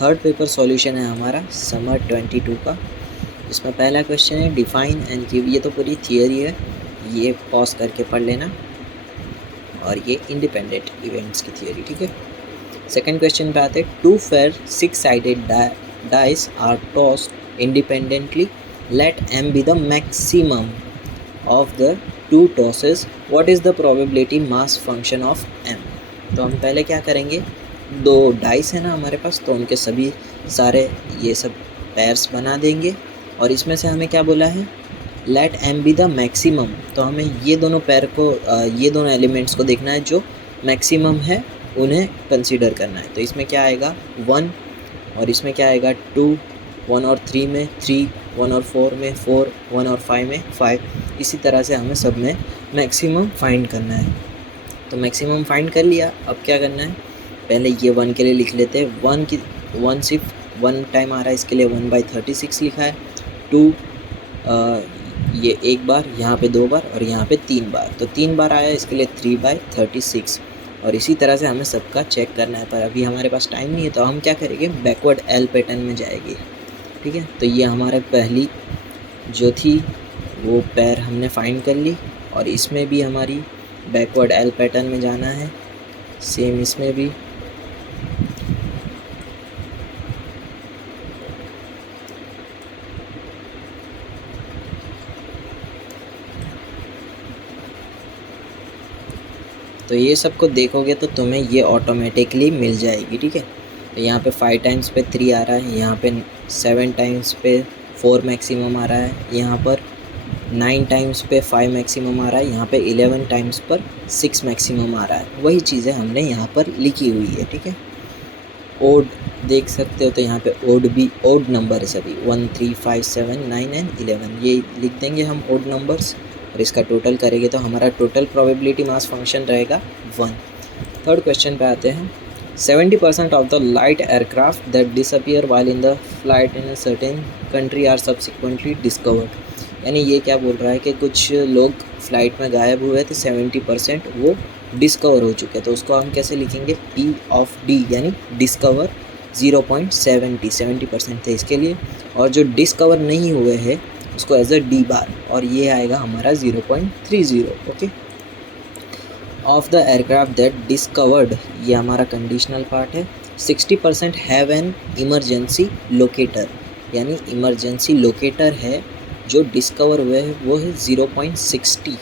Third paper solution है हमारा summer 22 का। इसमें पहला क्वेश्चन है डिफाइन एंड गिव। ये तो पूरी थियरी है, ये पॉज करके पढ़ लेना, और ये इंडिपेंडेंट इवेंट्स की थियरी, ठीक है। सेकंड क्वेश्चन पे आते हैं, two fair 6-sided dice are tossed independently, let m be the maximum of the two tosses, what is the probability mass function of m। तो हम पहले क्या करेंगे, दो डाइस है ना हमारे पास, तो उनके सभी सारे ये सब पेयर्स बना देंगे, और इसमें से हमें क्या बोला है, let m be the maximum. तो हमें ये दोनों पेयर को ये दोनों एलिमेंट्स को देखना है जो मैक्सिमम है, उन्हें कंसीडर करना है। तो इसमें क्या आएगा 1, और इसमें क्या आएगा 2, 1 और 3 में 3, 1 और 4 में 4, 1 और 5 में 5। इसी तरह से हमें सब में मैक्सिमम फाइंड करना है। तो मैक्सिमम फाइंड कर लिया, अब क्या करना है, पहले ये 1 के लिए लिख लेते हैं। 1 सिर्फ 1 टाइम आ रहा है, इसके लिए 1/36 लिखा है। 2 ये एक बार, यहाँ पे 2 बार, और यहाँ पे 3 बार, तो 3 बार आया, इसके लिए 3/36। और इसी तरह से हमें सबका चेक करना है, पर अभी हमारे पास टाइम नहीं है, तो हम क्या करेंगे, बैकवर्ड एल पैटर्न में जाएंगे, ठीक है। तो ये हमारे पहली जो थी वो पैर हमने फाइंड कर ली, और इसमें भी हमारी बैकवर्ड एल पैटर्न में जाना है, सेम इसमें भी। तो ये सबको देखोगे तो तुम्हें ये ऑटोमेटिकली मिल जाएगी, ठीक है। तो यहाँ पे 5 टाइम्स पे 3 आ रहा है, यहाँ पे 7 टाइम्स पे 4 मैक्सिमम आ रहा है, यहाँ पर 9 टाइम्स पे 5 मैक्सिमम आ रहा है, यहाँ पे 11 टाइम्स पर 6 मैक्सिमम आ रहा है। वही चीज़ें हमने यहाँ पर लिखी हुई है, ठीक है। ओड देख सकते हो, तो यहाँ पे ओड भी ओड नंबर है सभी, 1, 3, 5, 7, 9 एंड 11, ये लिख देंगे हम ओड नंबर्स, और इसका टोटल करेंगे तो हमारा टोटल प्रोबेबिलिटी मास फंक्शन रहेगा 1। थर्ड क्वेश्चन पे आते हैं, 70% of the light aircraft that disappear while in the flight in a certain country are subsequently discovered. यानी ये क्या बोल रहा है कि कुछ लोग फ्लाइट में गायब हुए थे, 70% वो डिस्कवर हो चुके हैं। तो उसको हम कैसे लिखेंगे, P(D) यानी डिस्कवर 70% थे इसके लिए, और जो डिस्कवर नहीं हुए हैं उसको एज अ D बार, और ये आएगा हमारा 0.30, okay. Of the aircraft that discovered, ये हमारा कंडीशनल पार्ट है। 60% हैव एन इमरजेंसी लोकेटर, यानी इमरजेंसी लोकेटर है जो डिस्कवर हुए हैं वो है 0.60।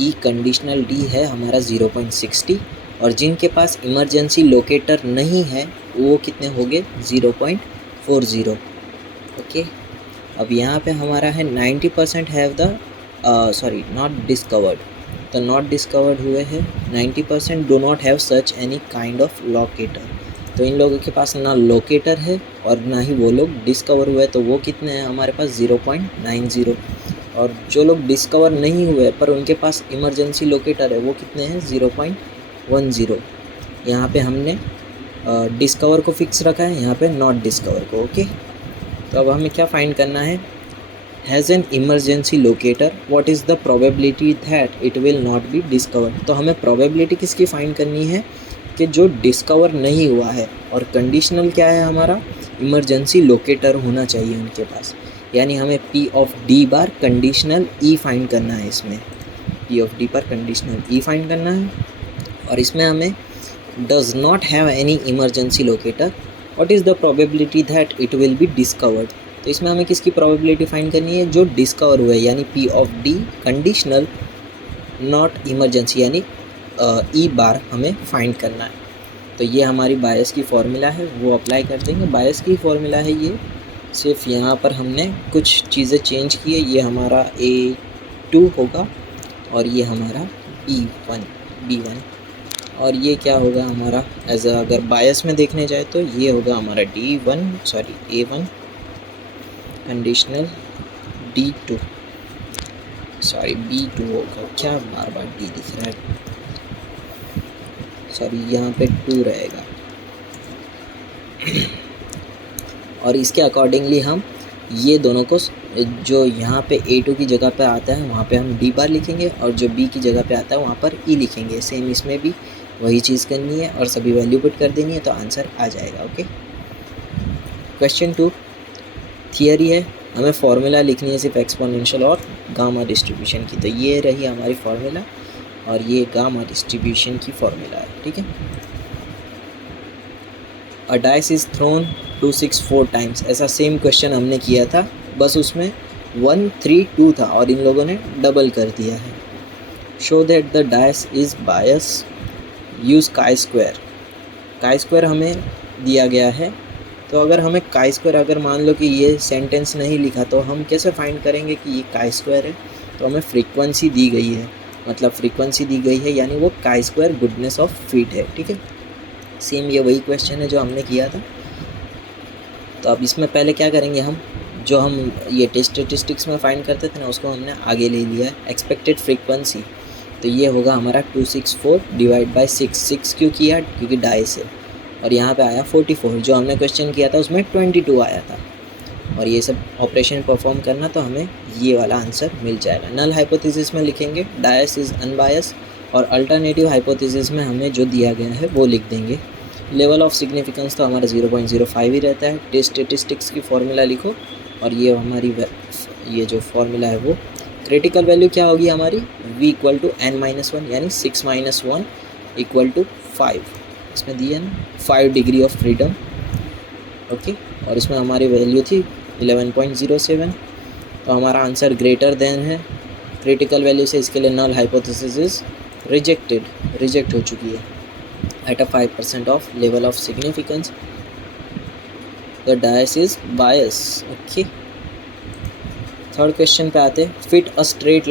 ई कंडीशनल डी है हमारा 0.60, और जिनके पास इमरजेंसी लोकेटर नहीं है वो कितने हो गए 0.40, ओके। अब यहाँ पे हमारा है 90% हैव द नॉट डिस्कवर्ड, तो नॉट डिस्कवर्ड हुए हैं 90%, do not have such any kind of locator. तो इन लोगों के पास ना लोकेटर है और ना ही वो लोग डिस्कवर हुए, तो वो कितने हैं हमारे पास 0.90। और जो लोग डिस्कवर नहीं हुए पर उनके पास इमरजेंसी लोकेटर है वो कितने हैं 0.10। यहाँ पे हमने डिस्कवर को फिक्स रखा है, यहाँ पे नॉट डिस्कवर को, ओके। तो अब हमें क्या फाइंड करना है, has an emergency locator, what is the probability that it will not be discovered. तो हमें प्रोबेबिलिटी किसकी फाइंड करनी है कि जो डिस्कवर नहीं हुआ है, और कंडीशनल क्या है हमारा, इमरजेंसी लोकेटर होना चाहिए उनके पास, यानी हमें P(D) बार कंडीशनल E फाइंड करना है। इसमें P(D) पर कंडीशनल E फाइंड करना है, और इसमें हमें does not have any emergency locator, what is the probability that it will be discovered. तो इसमें हमें किसकी प्रोबेबिलिटी फाइंड करनी है, जो डिस्कवर हुए, यानी P(D) कंडीशनल नॉट इमरजेंसी, यानी E बार हमें फाइंड करना है। तो ये हमारी बायस की फॉर्मूला है, वो अप्लाई कर देंगे। बायस की फॉर्मूला है ये, सिर्फ यहाँ पर हमने कुछ चीज़ें चेंज की है। ये हमारा A2 होगा, और ये हमारा B1, और ये क्या होगा हमारा एज अगर बायस में देखने जाए तो ये होगा हमारा A1 कंडीशनल B2 होगा, क्या बार बार D दिख रहा है, यहाँ पे 2 रहेगा। और इसके अकॉर्डिंगली हम ये दोनों को, जो यहाँ पे A2 की जगह पे आता है वहाँ पे हम D बार लिखेंगे, और जो B की जगह पे आता है वहाँ पर E लिखेंगे। सेम इसमें भी वही चीज़ करनी है और सभी वैल्यू पुट कर देनी है, तो आंसर आ जाएगा, ओके। क्वेश्चन 2 थियरी है, हमें फॉर्मूला लिखनी है सिर्फ एक्सपोनेंशियल और गामा डिस्ट्रीब्यूशन की। तो ये रही हमारी फॉर्मूला और ये गामा डिस्ट्रीब्यूशन की फॉर्मूला है, ठीक है। अ डाइस इज़ थ्रोन 2 6 4 टाइम्स, ऐसा सेम क्वेश्चन हमने किया था, बस उसमें 1 3 2 था और इन लोगों ने डबल कर दिया है। Show that the dice is bias, use chi square. Chi square हमें दिया गया है, तो अगर हमें काई स्क्वायर, अगर मान लो कि ये सेंटेंस नहीं लिखा तो हम कैसे फाइंड करेंगे कि ये काई स्क्वायर है। तो हमें फ्रीक्वेंसी दी गई है, मतलब फ्रीक्वेंसी दी गई है यानी वो chi square goodness of feet है, ठीक है। सेम ये वही क्वेश्चन है जो हमने किया था। तो अब इसमें पहले क्या करेंगे, हम जो हम ये स्टैटिस्टिक्स में फाइंड करते थे ना, उसको हमने आगे ले लिया एक्सपेक्टेड फ्रीक्वेंसी। तो ये होगा हमारा 264 डिवाइड बाई 6 क्यों किया, क्योंकि डाइस है। और यहाँ पे आया 44, जो हमने क्वेश्चन किया था उसमें 22 आया था। और ये सब ऑपरेशन परफॉर्म करना तो हमें ये वाला आंसर मिल जाएगा। नल हाइपोथेसिस में लिखेंगे डायस इज़ अनबायस, और अल्टरनेटिव हाइपोथेसिस में हमें जो दिया गया है वो लिख देंगे। लेवल ऑफ सिग्निफिकेंस तो हमारा 0.05 ही रहता है। टेस्ट स्टेटिस्टिक्स की फॉर्मूला लिखो और ये हमारी ये जो फॉर्मूला है वो क्रिटिकल वैल्यू क्या होगी हमारी, v इक्वल टू n-1 यानी 6 - 1 इक्वल टू 5। इसमें दिया ना 5 डिग्री ऑफ फ्रीडम, ओके। और इसमें हमारी वैल्यू थी 11.07, तो हमारा आंसर ग्रेटर देन है क्रिटिकल वैल्यू से, इसके लिए नल हाइपोथेसिस इज रिजेक्ट हो चुकी है। At a 5% of level of significance the dice is bias, okay. Third question पे आते हैं, फिट अ स्ट्रेट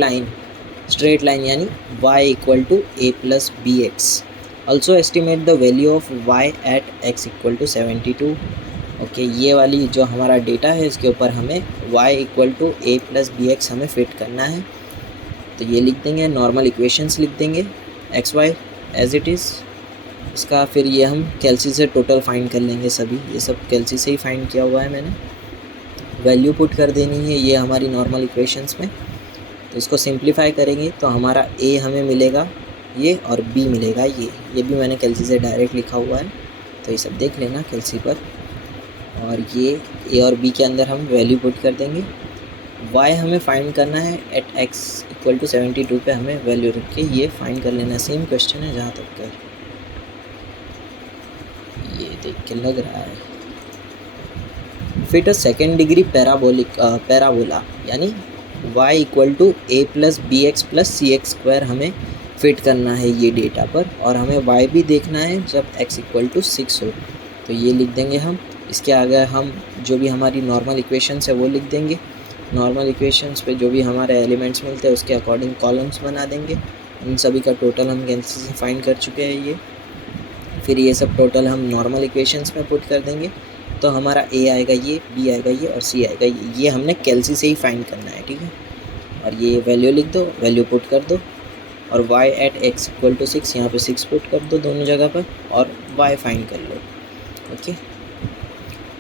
लाइन यानी y equal to a plus b x. Also estimate the value of y eight x equal to 72, okay. ये वाली जो हमारा data है इसके ऊपर हमें y equal to a plus b x हमें फिट करना है। तो ये लिख देंगे, नॉर्मल इक्वेशंस लिख देंगे x y as it is. इसका फिर ये हम कैल्सी से टोटल फाइंड कर लेंगे, सभी ये सब कैल्सी से ही फाइंड किया हुआ है मैंने। वैल्यू पुट कर देनी है ये हमारी नॉर्मल इक्वेशंस में। तो इसको सिंप्लीफाई करेंगे तो हमारा a हमें मिलेगा ये और b मिलेगा ये भी मैंने कैल्सी से डायरेक्ट लिखा हुआ है, तो ये सब देख लेना कैल्सी पर। और ये a और b के अंदर हम वैल्यू पुट कर देंगे। y हमें फाइंड करना है एट x इक्वल टू 72 पे हमें वैल्यू रख के ये फाइंड कर लेना। सेम क्वेश्चन है जहाँ तक कर ये देख के लग रहा है। Fit a second degree parabola यानी y equal to a plus b x plus c x square हमें फिट करना है ये डेटा पर, और हमें y भी देखना है जब x इक्वल टू 6 हो। तो ये लिख देंगे हम। इसके आगे हम जो भी हमारी नॉर्मल इक्वेशंस है वो लिख देंगे। नॉर्मल इक्वेशंस पे जो भी हमारे एलिमेंट्स मिलते हैं उसके अकॉर्डिंग कॉलम्स बना देंगे। उन सभी का टोटल हम कैसे से फाइंड कर चुके हैं ये। फिर ये सब टोटल हम नॉर्मल इक्वेशंस में पुट कर देंगे। तो हमारा a आएगा ये, b आएगा ये और c आएगा ये हमने कैल्सी से ही फाइंड करना है, ठीक है। और ये वैल्यू लिख दो, वैल्यू पुट कर दो, और y eight x equal to 6 यहाँ पे 6 पुट कर दो दोनों जगह पर, और y फाइंड कर लो, okay.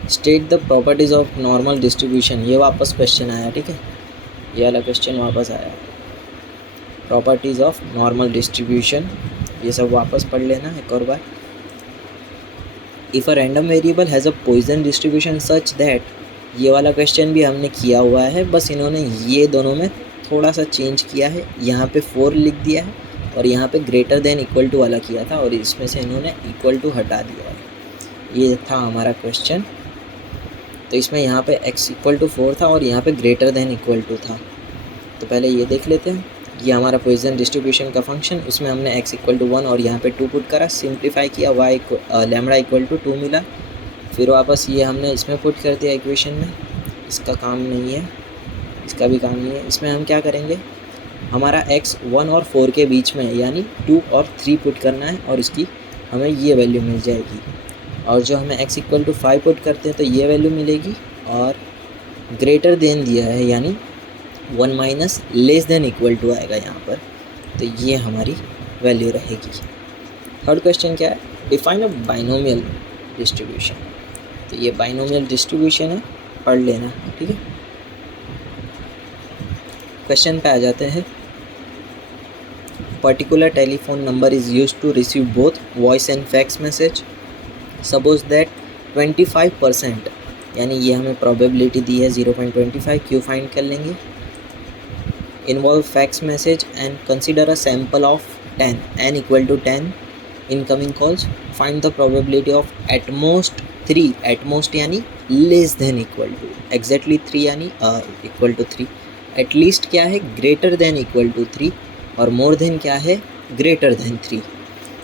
State the properties of normal distribution, ये वापस क्वेश्चन आया, ठीक है। ये वाला क्वेश्चन वापस आया, प्रॉपर्टीज़ ऑफ नॉर्मल डिस्ट्रीब्यूशन, ये सब वापस पढ़ लेना एक और बार। If a random variable has a Poisson distribution such that, ये वाला क्वेश्चन भी हमने किया हुआ है, बस इन्होंने ये दोनों में थोड़ा सा चेंज किया है। यहाँ पे 4 लिख दिया है और यहाँ पे ग्रेटर देन इक्वल टू वाला किया था, और इसमें से इन्होंने इक्वल टू हटा दिया है। ये था हमारा क्वेश्चन। तो इसमें यहाँ पे x इक्वल टू 4 था और यहाँ पे ग्रेटर देन इक्वल टू था। तो पहले ये देख लेते हैं। ये हमारा पॉइजन डिस्ट्रीब्यूशन का फंक्शन, उसमें हमने x इक्वल टू 1 और यहाँ पे 2 पुट करा, सिंप्लीफाई किया, लैम्बडा इक्वल टू 2 मिला। फिर वापस ये हमने इसमें पुट कर दिया इक्वेशन में। इसका काम नहीं है, इसका भी काम नहीं है। इसमें हम क्या करेंगे, हमारा x 1 और 4 के बीच में है, यानी 2 और 3 पुट करना है और इसकी हमें ये वैल्यू मिल जाएगी। और जो हमें x इक्वल टू 5 पुट करते हैं तो ये वैल्यू मिलेगी, और ग्रेटर देन दिया है यानी 1 minus less than equal to आएगा यहाँ पर, तो ये हमारी वैल्यू रहेगी। थर्ड क्वेश्चन क्या है, डिफाइन अ बाइनोमियल डिस्ट्रीब्यूशन। तो ये बाइनोमियल डिस्ट्रीब्यूशन है, पढ़ लेना, ठीक है। क्वेश्चन पे आ जाते हैं। Particular telephone number is used to receive both voice and fax message. Suppose that 25% यानी ये हमें प्रोबेबिलिटी दी है 0.25, क्यू फाइंड कर लेंगे। Involve fax message and consider a sample of 10, n equal to 10 incoming calls, find the probability of at most 3, at most यानी less than equal to, exactly 3 यानी equal to 3, at least क्या है ग्रेटर देन इक्वल टू 3, और more than क्या है greater than 3।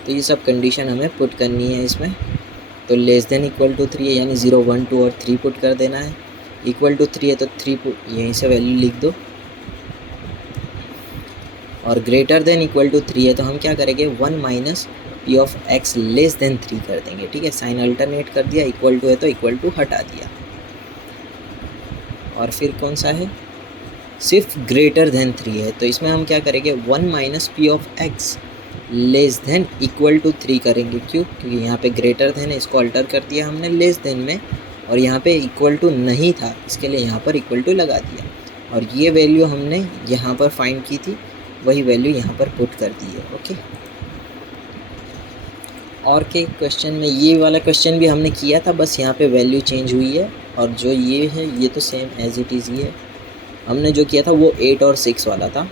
तो ये सब कंडीशन हमें पुट करनी है इसमें। तो लेस देन इक्वल टू 3 है यानी 0, 1, 2 और 3 पुट कर देना है। इक्वल टू 3 है तो 3 यहीं से वैल्यू लिख दो, और ग्रेटर देन इक्वल टू 3 है तो हम क्या करेंगे 1 minus P of x less then 3 कर देंगे। ठीक है, साइन अल्टरनेट कर दिया, इक्वल टू है तो इक्वल टू हटा दिया। और फिर कौन सा है, सिर्फ ग्रेटर देन 3 है तो इसमें हम क्या करेंगे 1 minus P of x less than equal to 3 करेंगे। क्यों? क्योंकि यहाँ पे ग्रेटर देन है, इसको अल्टर कर दिया हमने लेस देन में, और यहाँ पे इक्वल टू नहीं था इसके लिए यहाँ पर इक्वल टू लगा दिया, और ये वैल्यू हमने यहाँ पर फाइंड की थी वही वैल्यू यहाँ पर पुट कर दी है। ओके, और के क्वेश्चन में ये वाला क्वेश्चन भी हमने किया था, बस यहाँ पे वैल्यू चेंज हुई है, और जो ये है ये तो सेम एज इट इज़ ही है। हमने जो किया था वो 8 और 6 वाला था,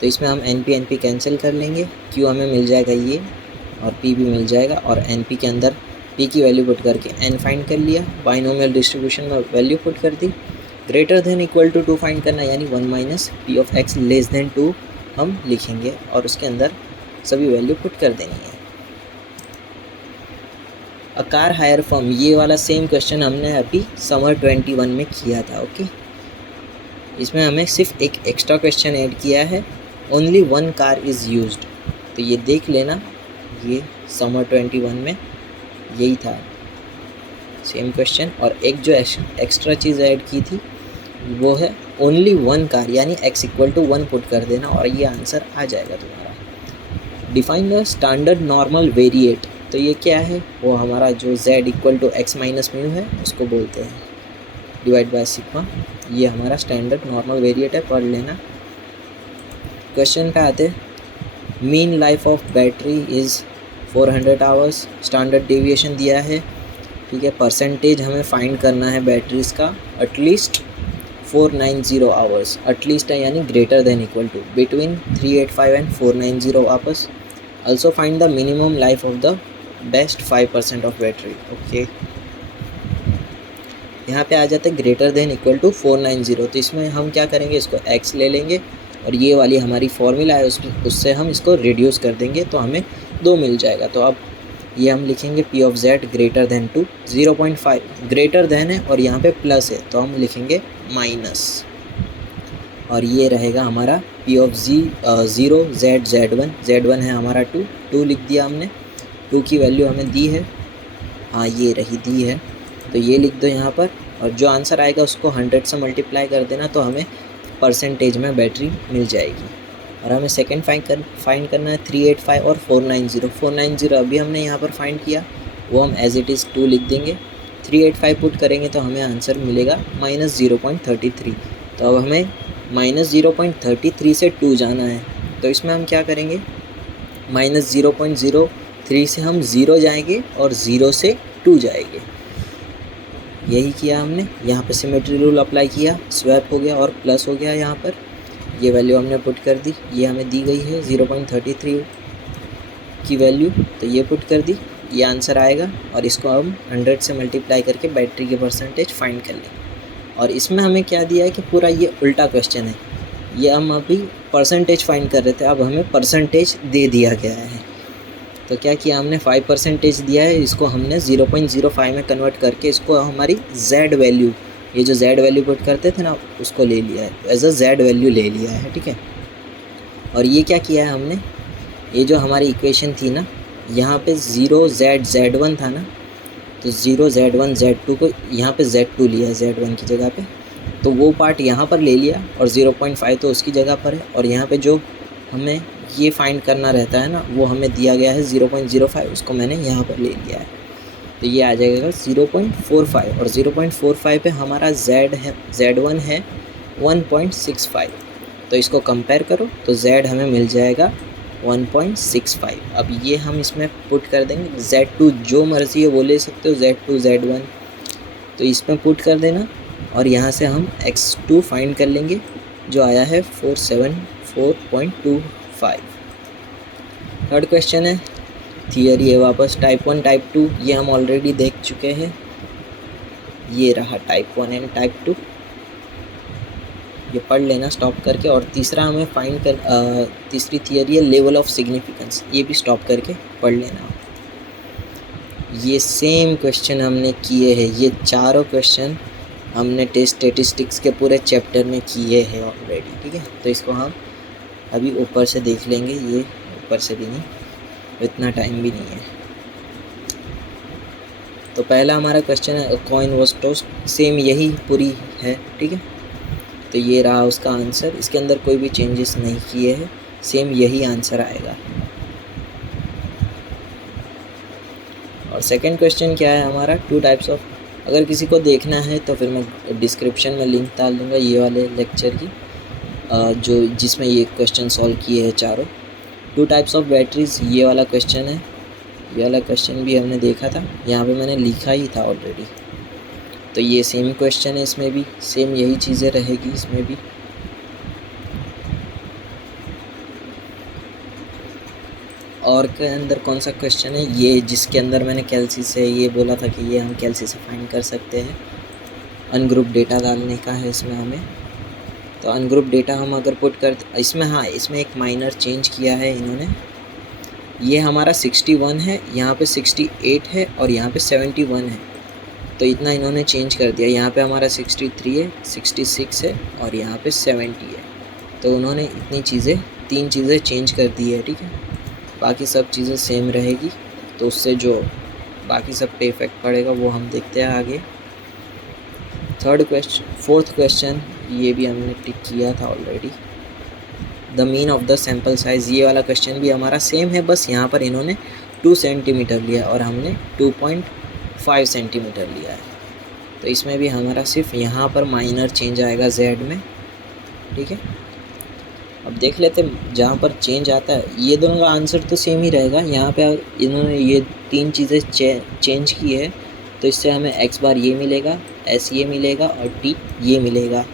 तो इसमें हम एन पी कैंसिल कर लेंगे, क्यू हमें मिल जाएगा ये, और पी भी मिल जाएगा, और एन पी के अंदर पी की वैल्यू पुट करके एन फाइंड कर लिया, बाइनोमियल डिस्ट्रीब्यूशन में वैल्यू पुट कर दी, greater than equal to 2 find करना यानी 1 minus P of x less than 2 हम लिखेंगे, और उसके अंदर सभी वैल्यू पुट कर देनी है। अ कार हायर फर्म, ये वाला सेम क्वेश्चन हमने अभी समर 21 में किया था। ओके, इसमें हमें सिर्फ एक एक्स्ट्रा क्वेश्चन ऐड किया है, ओनली 1 कार इज़ यूज्ड। तो ये देख लेना, ये समर 21 में यही था सेम क्वेश्चन, और एक जो एक्स्ट्रा चीज़ ऐड की थी वो है ओनली 1 कार, यानी x इक्वल टू 1 पुट कर देना और ये आंसर आ जाएगा तुम्हारा। Define the standard normal variate, तो ये क्या है, वो हमारा जो z equal to x minus mu है उसको बोलते हैं, डिवाइड बाय सिग्मा, ये हमारा स्टैंडर्ड नॉर्मल वेरिएट है, पढ़ लेना। क्वेश्चन पे आते, mean life of battery is 400 hours, standard deviation दिया है। ठीक है, परसेंटेज हमें फाइंड करना है बैटरीज का, एटलीस्ट 490 आवर्स, एटलीस्ट है यानी greater than equal to, between 385 and 490 hours. Also find the minimum life of the best 5% of battery. Okay, यहाँ पे आ जाते हैं ग्रेटर देन इक्वल टू 490, तो इसमें हम क्या करेंगे, इसको x ले लेंगे, और ये वाली हमारी फॉर्मूला है उससे हम इसको रिड्यूस कर देंगे तो हमें 2 मिल जाएगा। तो अब ये हम लिखेंगे p of z greater than to 0.5, greater than है और यहाँ पे प्लस है तो हम लिखेंगे माइनस, और ये रहेगा हमारा p ऑफ 0 z1 है हमारा 2 लिख दिया हमने, 2 की वैल्यू हमें दी है, हाँ ये रही दी है, तो ये लिख दो यहाँ पर, और जो आंसर आएगा उसको 100 से मल्टीप्लाई कर देना तो हमें परसेंटेज में बैटरी मिल जाएगी। और हमें सेकंड फाइंड करना है 385 और 490 अभी हमने यहाँ पर फाइंड किया, वो हम एज इट इज़ 2 लिख देंगे, 385 पुट करेंगे तो हमें आंसर मिलेगा -0.33। तो अब हमें -0.33 से 2 जाना है, तो इसमें हम क्या करेंगे, -0.03 से हम 0 जाएंगे और 0 से 2 जाएंगे, यही किया हमने। यहाँ पे सिमेट्री रूल अप्लाई किया, स्वैप हो गया और प्लस हो गया, यहाँ पर ये वैल्यू हमने पुट कर दी, ये हमें दी गई है 0.33 की वैल्यू, तो ये पुट कर दी, ये आंसर आएगा, और इसको हम 100 से मल्टीप्लाई करके बैटरी के परसेंटेज फाइंड कर लेंगे। और इसमें हमें क्या दिया है कि पूरा ये उल्टा क्वेश्चन है, ये हम अभी परसेंटेज फाइंड कर रहे थे, अब हमें परसेंटेज दे दिया गया है। तो क्या किया हमने, 5% दिया है, इसको हमने 0.05 में कन्वर्ट करके इसको हमारी z वैल्यू, ये जो z वैल्यू पुट करते थे ना उसको ले लिया है, एज अ z वैल्यू ले लिया है। ठीक है, और ये क्या किया है हमने, ये जो हमारी इक्वेशन थी ना, यहाँ पे 0z1 था ना, तो 0z1 z2 को यहाँ पे z2 लिया है z1 की जगह पे, तो वो पार्ट यहाँ पर ले लिया, और 0.5 तो उसकी जगह पर है, और यहाँ पे जो हमें ये फाइंड करना रहता है ना वो हमें दिया गया है 0.05, उसको मैंने यहाँ पर ले लिया है, तो ये आ जाएगा 0.45, और 0.45 पे हमारा z1 है 1.65, तो इसको कंपेयर करो तो z हमें मिल जाएगा 1.65। अब ये हम इसमें पुट कर देंगे, z2 जो मर्ज़ी है वो ले सकते हो, z2 z1, तो इसमें पुट कर देना और यहाँ से हम x2 फाइंड कर लेंगे जो आया है 474.25। थर्ड क्वेश्चन है थियरी है वापस, टाइप 1 टाइप 2 ये हम ऑलरेडी देख चुके हैं, ये रहा टाइप 1 एंड टाइप 2, ये पढ़ लेना स्टॉप करके। और तीसरा हमें तीसरी थियरी है लेवल ऑफ सिग्निफिकेंस, ये भी स्टॉप करके पढ़ लेना। ये सेम क्वेश्चन हमने किए हैं, ये चारों क्वेश्चन हमने टेस्ट स्टैटिस्टिक्स के पूरे चैप्टर में किए हैं ऑलरेडी, ठीक है। तो इसको हम अभी ऊपर से देख लेंगे, ये ऊपर से भी नहीं, इतना टाइम भी नहीं है। तो पहला हमारा क्वेश्चन है कॉइन वॉज टॉस्ड, सेम यही पूरी है, ठीक है। तो ये रहा उसका आंसर, इसके अंदर कोई भी चेंजेस नहीं किए हैं, सेम यही आंसर आएगा। और सेकंड क्वेश्चन क्या है हमारा, 2 टाइप्स ऑफ, अगर किसी को देखना है तो फिर मैं डिस्क्रिप्शन में लिंक डाल दूँगा ये वाले लेक्चर की, जो जिसमें ये क्वेश्चन सॉल्व किए हैं चारों। 2 टाइप्स ऑफ बैटरीज, ये वाला क्वेश्चन है, ये वाला क्वेश्चन भी हमने देखा था, यहाँ पे मैंने लिखा ही था ऑलरेडी। तो ये सेम क्वेश्चन है, इसमें भी सेम यही चीज़ें रहेगी इसमें भी। और के अंदर कौन सा क्वेश्चन है, ये जिसके अंदर मैंने कैल्सी से ये बोला था कि ये हम कैल्सी से फाइंड कर सकते हैं, अनग्रुप डेटा डालने का है इसमें हमें। तो अनग्रुप डेटा हम अगर पुट करते इसमें, हाँ इसमें एक माइनर चेंज किया है इन्होंने, ये हमारा 61 है, यहाँ पे 68 है और यहाँ पे 71 है, तो इतना इन्होंने चेंज कर दिया। यहाँ पे हमारा 63 है, 66 है और यहाँ पे 70 है, तो उन्होंने इतनी चीज़ें 3 चीज़ें चेंज कर दी है, ठीक है। बाकी सब चीज़ें सेम रहेगी, तो उससे जो बाकी सब पे इफेक्ट पड़ेगा वो हम देखते हैं आगे। फोर्थ क्वेश्चन ये भी हमने टिक किया था already, the mean of the sample size, ये वाला क्वेश्चन भी हमारा सेम है, बस यहाँ पर इन्होंने 2 सेंटीमीटर लिया और हमने 2.5 सेंटीमीटर लिया है। तो इसमें भी हमारा सिर्फ यहाँ पर माइनर चेंज आएगा z में, ठीक है। अब देख लेते हैं जहाँ पर चेंज आता है, ये दोनों का आंसर तो सेम ही रहेगा। यहाँ पे इन्होंने ये 3 चीज़ें चेंज की है, तो इससे हमें x बार ये मिलेगा, s ये मिलेगा और t ये मिलेगा,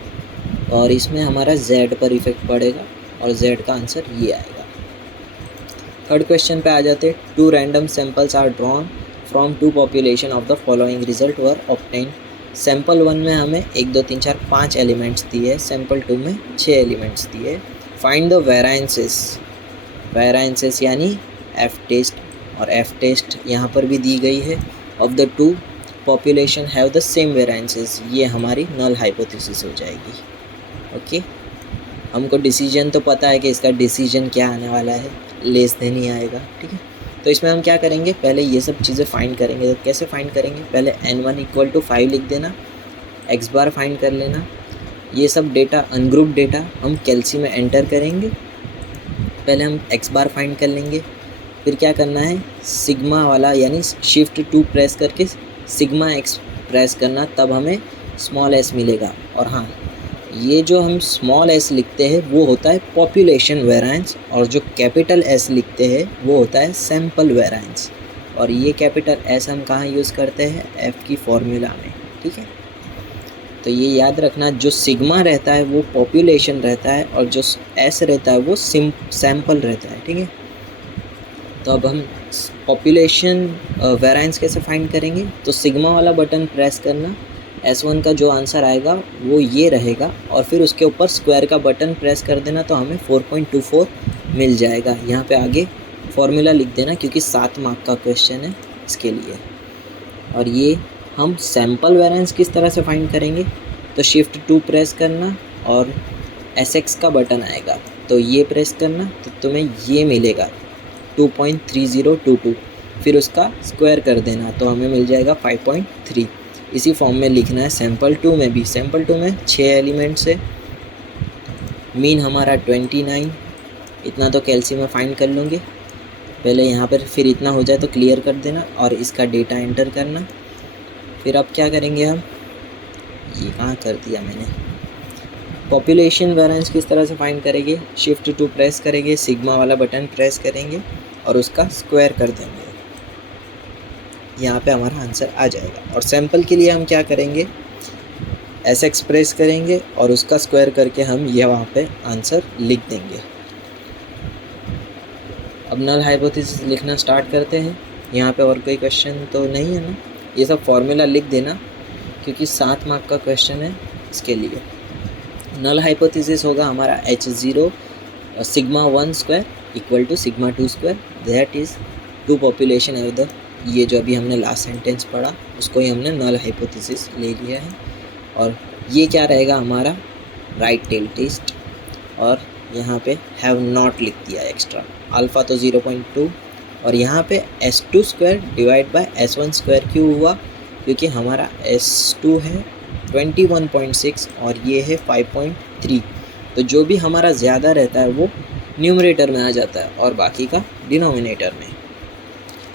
और इसमें हमारा z पर इफेक्ट पड़ेगा और z का आंसर ये आएगा। थर्ड क्वेश्चन पे आ जाते, 2 random samples are drawn from 2 population of the following result were obtain. Sample 1 में हमें 1 2 3 4 5 एलिमेंट्स दिए, सैम्पल 2 में 6 एलिमेंट्स दिए। फाइंड द वेराइंसेस यानी एफ टेस्ट, और एफ टेस्ट यहाँ पर भी दी गई है। Of the 2 population have the same variances, ये हमारी नल हाइपोथेसिस हो जाएगी, ओके। हमको डिसीजन तो पता है कि इसका डिसीजन क्या आने वाला है, लेस देन ही आएगा, ठीक है। तो इसमें हम क्या करेंगे, पहले ये सब चीज़ें फाइंड करेंगे। तो कैसे फाइंड करेंगे, पहले n1 = 5 लिख देना, x बार फाइंड कर लेना, ये सब डेटा अनग्रुप डेटा हम कैल्सी में एंटर करेंगे। पहले हम x बार फाइंड कर लेंगे, फिर क्या करना है, सिग्मा वाला यानी शिफ्ट 2 प्रेस करके सिग्मा x प्रेस करना, तब हमें स्मॉल s मिलेगा। और हाँ, ये जो हम स्मॉल s लिखते हैं वो होता है पॉपुलेशन वेरिएंस, और जो कैपिटल S लिखते हैं वो होता है सैम्पल वेरिएंस। और ये कैपिटल S हम कहाँ यूज़ करते हैं, f की फॉर्मूला में, ठीक है। तो ये याद रखना, जो सिग्मा रहता है वो पॉपुलेशन रहता है और जो s रहता है वो सैम्पल रहता है, ठीक है। तो अब हम पॉपुलेशन वेरिएंस कैसे फाइंड करेंगे, तो सिग्मा वाला बटन प्रेस करना, S1 का जो आंसर आएगा वो ये रहेगा, और फिर उसके ऊपर स्क्वायर का बटन प्रेस कर देना तो हमें 4.24 मिल जाएगा। यहाँ पे आगे फॉर्मूला लिख देना क्योंकि 7 मार्क का क्वेश्चन है इसके लिए। और ये हम सैम्पल वेरिएंस किस तरह से फाइंड करेंगे, तो शिफ्ट 2 प्रेस करना और SX का बटन आएगा, तो ये प्रेस करना तो तुम्हें ये मिलेगा 2.3022, फिर उसका स्क्वायर कर देना तो हमें मिल जाएगा 5.3। इसी फॉर्म में लिखना है सैम्पल 2 में भी। सैम्पल 2 में 6 एलिमेंट्स है, मीन हमारा 29, इतना तो कैल्सी में फाइंड कर लूँगे पहले यहाँ पर, फिर इतना हो जाए तो क्लियर कर देना और इसका डेटा एंटर करना। फिर अब क्या करेंगे हम, ये कहाँ कर दिया मैंने, पॉपुलेशन वेरिएंस किस तरह से फाइंड करेंगे, शिफ्ट 2 प्रेस करेंगे, सिग्मा वाला बटन प्रेस करेंगे और उसका स्क्वायर कर देंगे। यहाँ पे हमारा आंसर आ जाएगा। और सैम्पल के लिए हम क्या करेंगे, ऐसे एक्सप्रेस करेंगे और उसका स्क्वायर करके हम ये वहाँ पे आंसर लिख देंगे। अब नल हाइपोथेसिस लिखना स्टार्ट करते हैं। यहाँ पे और कोई क्वेश्चन तो नहीं है ना, ये सब फॉर्मूला लिख देना क्योंकि 7 मार्क का क्वेश्चन है इसके लिए। नल हाइपोथेसिस होगा हमारा H0 sigma 1 square equal to sigma 2 square, that is two population of the, ये जो अभी हमने लास्ट सेंटेंस पढ़ा उसको ही हमने नल हाइपोथेसिस ले लिया है। और ये क्या रहेगा हमारा राइट टेल टेस्ट, और यहाँ पे हैव नॉट लिख दिया एक्स्ट्रा। अल्फ़ा तो 0.2 और यहाँ पे S2 square divide bye S1 square क्यों हुआ, क्योंकि हमारा S2 है 21.6 और ये है 5.3, तो जो भी हमारा ज़्यादा रहता है वो न्यूमरेटर में आ जाता है और बाकी का डिनोमिनेटर में।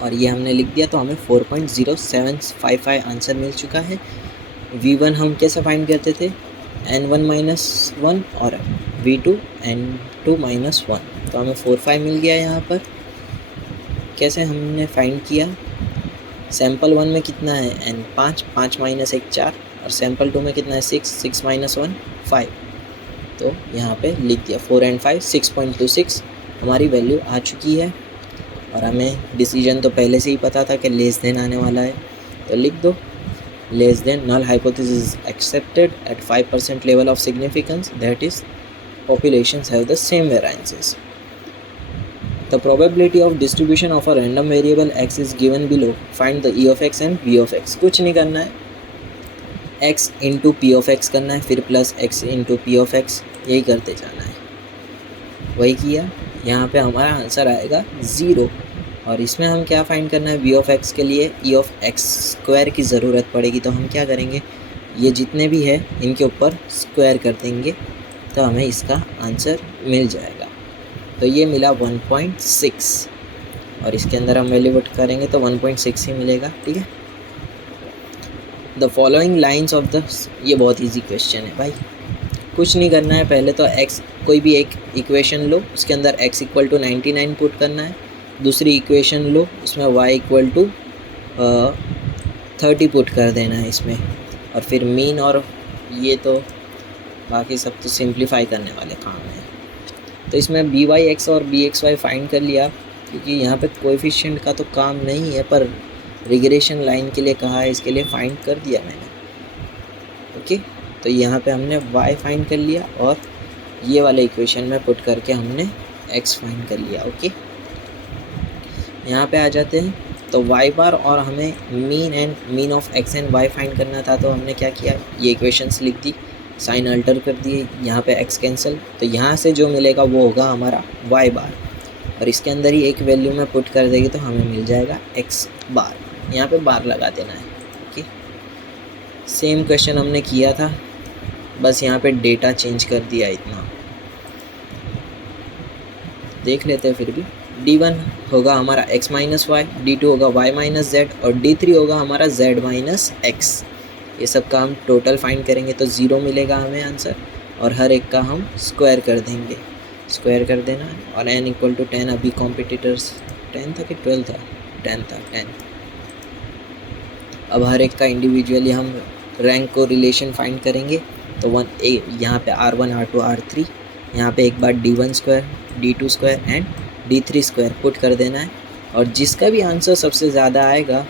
और ये हमने लिख दिया तो हमें 4.0755 आंसर मिल चुका है। V1 हम कैसे फाइंड करते थे, N1 - 1 और V2 N2 - 1, तो हमें 45 मिल गया यहाँ पर। कैसे हमने फाइंड किया, सैम्पल 1 में कितना है N5, 5 - 1 4, और सैम्पल 2 में कितना है 6, 6 - 1 5, तो यहाँ पे लिख दिया 4 and 5 6.26 हमारी वैल्यू आ चुकी है। और हमें डिसीजन तो पहले से ही पता था कि लेस देन आने वाला है, तो लिख दो less than, null hypothesis accepted at 5% level of significance, that is populations have the same variances. The probability of distribution of a random variable x is given below. Find the e of x and v of x. कुछ नहीं करना है, x into P of x करना है, फिर plus x into P of x, यही करते जाना है। वही किया, यहाँ पे हमारा आंसर आएगा 0। और इसमें हम क्या फाइंड करना है, v ऑफ x के लिए e ऑफ x स्क्वायर की ज़रूरत पड़ेगी, तो हम क्या करेंगे, ये जितने भी है इनके ऊपर स्क्वायर कर देंगे तो हमें इसका आंसर मिल जाएगा। तो ये मिला 1.6 और इसके अंदर हम वैल्यू पुट करेंगे तो 1.6 ही मिलेगा, ठीक है। The following lines of the, ये बहुत इजी क्वेश्चन है भाई, कुछ नहीं करना है, पहले तो x कोई भी एक इक्वेशन लो, उसके अंदर x इक्वल टू 99 पुट करना है। दूसरी इक्वेशन लो, उसमें y इक्वल टू 30 पुट कर देना है इसमें, और फिर मीन, और ये तो बाकी सब तो सिंप्लीफाई करने वाले काम हैं। तो इसमें by(x) और bxy फाइंड कर लिया, क्योंकि यहाँ पे कोएफिशिएंट का तो काम नहीं है, पर रिग्रेशन लाइन के लिए कहा है, इसके लिए फाइंड कर दिया मैंने। ओके, तो यहाँ पे हमने y फाइंड कर लिया और ये वाले इक्वेशन में पुट करके हमने x फाइंड कर लिया। ओके, यहाँ पे आ जाते हैं, तो y बार और हमें mean of x and y find करना था, तो हमने क्या किया, ये इक्वेशंस लिख दी, साइन अल्टर कर दिए, यहाँ पे x कैंसिल, तो यहाँ से जो मिलेगा वो होगा हमारा y बार, और इसके अंदर ही एक वैल्यू में पुट कर देगी तो हमें मिल जाएगा x बार, यहाँ पे बार लगा देना है। ओके, सेम क्वेश्चन हमने किया था, बस यहाँ पे डेटा चेंज कर दिया, इतना देख लेते हैं। फिर भी D1 होगा हमारा x - y, D2 होगा y - z और D3 होगा हमारा z - x। ये सब का हम टोटल फाइंड करेंगे तो 0 मिलेगा हमें आंसर, और हर एक का हम स्क्वायर कर देंगे, स्क्वायर कर देना है। और n इक्वल टू 10, अभी कॉम्पिटिटर्स 10 था कि 12 था, 10 था, 10। अब हर एक का इंडिविजुअली हम रैंक को रिलेशन फाइंड करेंगे, तो यहाँ पे R1 R2 R3, यहाँ पे एक बार D1 square D2 square and D3 square put कर देना है, और जिसका भी आंसर सबसे ज़्यादा आएगा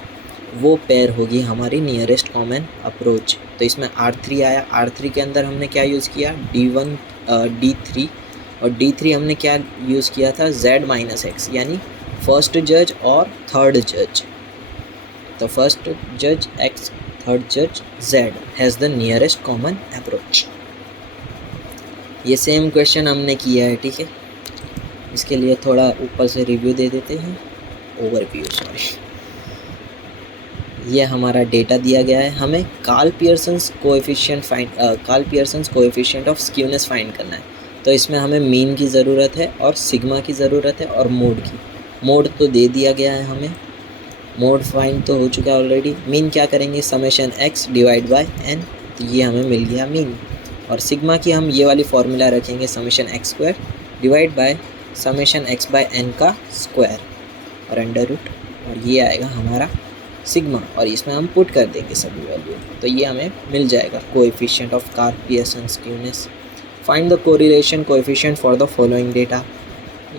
वो पेयर होगी हमारी नियरेस्ट कॉमन अप्रोच। तो इसमें R3 आया, R3 के अंदर हमने क्या यूज़ किया, D1 D3, और D3 हमने क्या यूज़ किया था, Z - X, यानी फर्स्ट जज और थर्ड जज। तो फर्स्ट जज X, थर्ड जज Z has the nearest common approach. ये सेम क्वेश्चन हमने किया है, ठीक है। इसके लिए थोड़ा ऊपर से रिव्यू दे देते हैं, ओवरव्यू, सॉरी। ये हमारा डेटा दिया गया है, हमें Karl Pearson's coefficient of skewness find करना है। तो इसमें हमें मीन की ज़रूरत है और सिग्मा की ज़रूरत है और मोड की। मोड तो दे दिया गया है हमें, मोड फाइंड तो हो चुका है ऑलरेडी। मीन क्या करेंगे, summation x divide by n, तो ये हमें मिल गया मीन। और सिग्मा की हम ये वाली फॉर्मूला रखेंगे, summation x square divide by summation x by n का स्क्वायर और अंडर रूट, और ये आएगा हमारा सिग्मा, और इसमें हम पुट कर देंगे सभी वैल्यू, तो ये हमें मिल जाएगा coefficient of cork Pearson skewness. Find the correlation coefficient for the following data.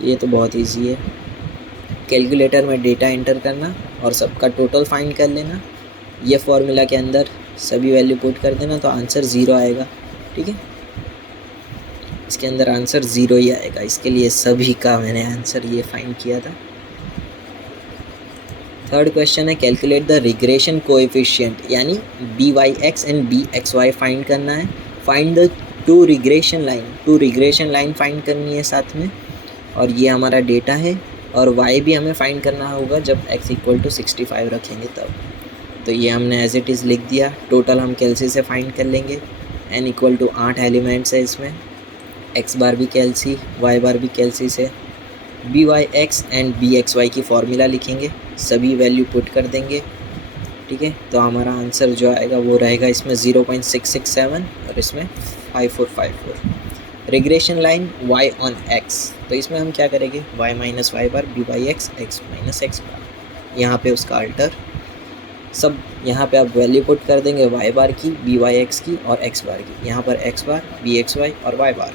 ये तो बहुत इजी है, कैलकुलेटर में डेटा एंटर करना और सबका टोटल फाइंड कर लेना, ये फॉर्मूला के अंदर सभी वैल्यू पुट कर देना, तो आंसर 0 आएगा। ठीक है, इसके अंदर आंसर 0 ही आएगा, इसके लिए सभी का मैंने आंसर ये फाइंड किया था। थर्ड क्वेश्चन है कैलकुलेट द रिग्रेशन कोएफिशिएंट, यानी BYX एंड BXY फाइंड करना है। Find the two regression line find करनी है साथ में, और ये हमारा डेटा है, और y भी हमें फाइंड करना होगा जब x इक्वल टू 65 रखेंगे तब। तो ये हमने एज इट इज़ लिख दिया। टोटल हम कैलसी से फाइंड कर लेंगे, n इक्वल टू 8 एलिमेंट्स है इसमें, x बार भी कैलसी, y बार भी कैलसी से। BYX एंड BXY की फॉर्मूला लिखेंगे, सभी वैल्यू पुट कर देंगे। ठीक है, तो हमारा आंसर जो आएगा वो रहेगा इसमें 0.667 और इसमें 5454। Regression line y on x, तो इसमें हम क्या करेंगे, y माइनस वाई बार BYX x माइनस x बार, यहाँ पे उसका अल्टर सब, यहाँ पे आप वैल्यू पुट कर देंगे y बार की, BYX की और x बार की, यहाँ पर x बार, BXY और y बार।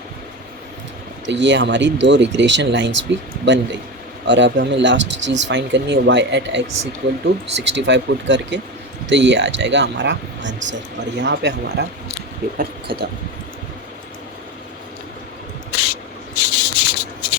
तो ये हमारी 2 रिग्रेशन लाइंस भी बन गई। और अब हमें लास्ट चीज़ फाइंड करनी है y eight x equal to 65 put करके, तो ये आ जाएगा हमारा आंसर, और यहाँ पे हमारा पेपर ख़त्म।